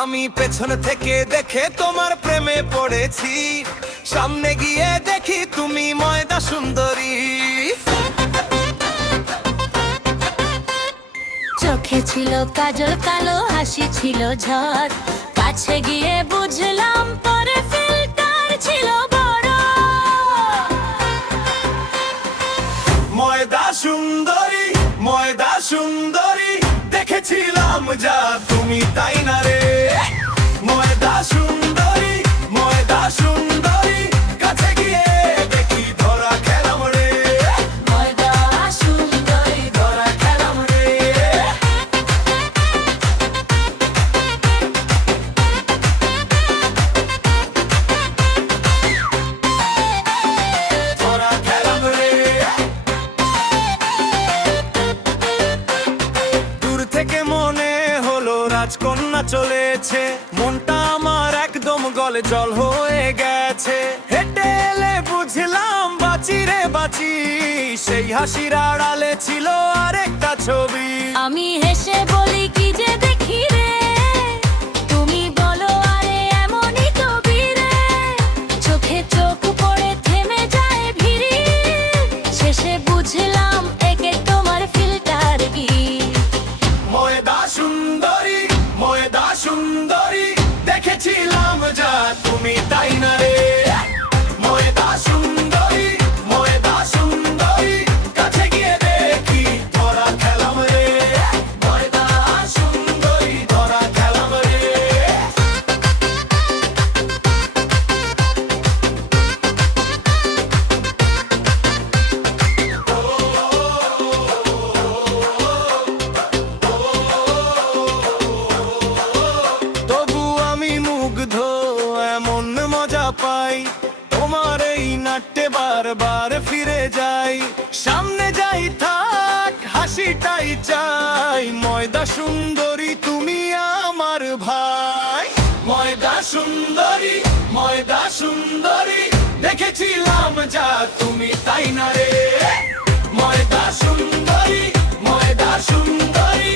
আমি পেছন থেকে দেখে তোমার প্রেমে পড়েছি, সামনে গিয়ে দেখি তুমি ময়দা সুন্দরী। চোখে ছিল কাজল, কালো হাসি ছিল ঝড়, কাছে গিয়ে বুঝলাম পরে ফিল্টার ছিল বড়। ময়দা সুন্দরী, ময়দা সুন্দরী, দেখেছিলাম যা তুমি তাই না রে। ময়দা সুন্দরী, ময়দা সুন্দরী, কাছে গিয়ে দেখি ধরা খেলাম রে। ময়দা সুন্দরী ধরা খেলাম রে। ধরা খেলাম রে। দূর থেকে মনে হলো রাজকন্যা চলেছে, মনটা আমার একদম গলে জল হয়ে গেছে। হেঁটে এলে বুঝলাম বাঁচি রে বাঁচি, সেই হাসির আড়ালে ছিল আরেকটা ছবি। আমি হেসে বলি কি যে দেখি রে, তুমি বলো আরে এমনই কবি রে। চোখে চোখ পড়ে থেমে যায় ভিড়ি, শেষে বুঝলাম একে তোমার ফিল্টার কি। ময়দা সুন্দরী, ময়দা সুন্দরী, দেখেছিলাম যা তুমি তাই না রে। ময়দা সুন্দরী, ময়দা সুন্দরী, কাছে গিয়ে দেখি ধরা খেলাম রে। ময়দা সুন্দরী, ধরা খেলাম রে। তবু আমি মুগ্ধ, এমন মজা পাই তোমার এই নাট্যে বারবার ফিরে যাই। সামনে যাই থাক হাসিটাই চাই, ময়দা সুন্দরী তুমি আমার ভাই। ময়দা সুন্দরী, ময়দা সুন্দরী, দেখেছিলাম যা তুমি তাই না রে। ময়দা সুন্দরী, ময়দা সুন্দরী,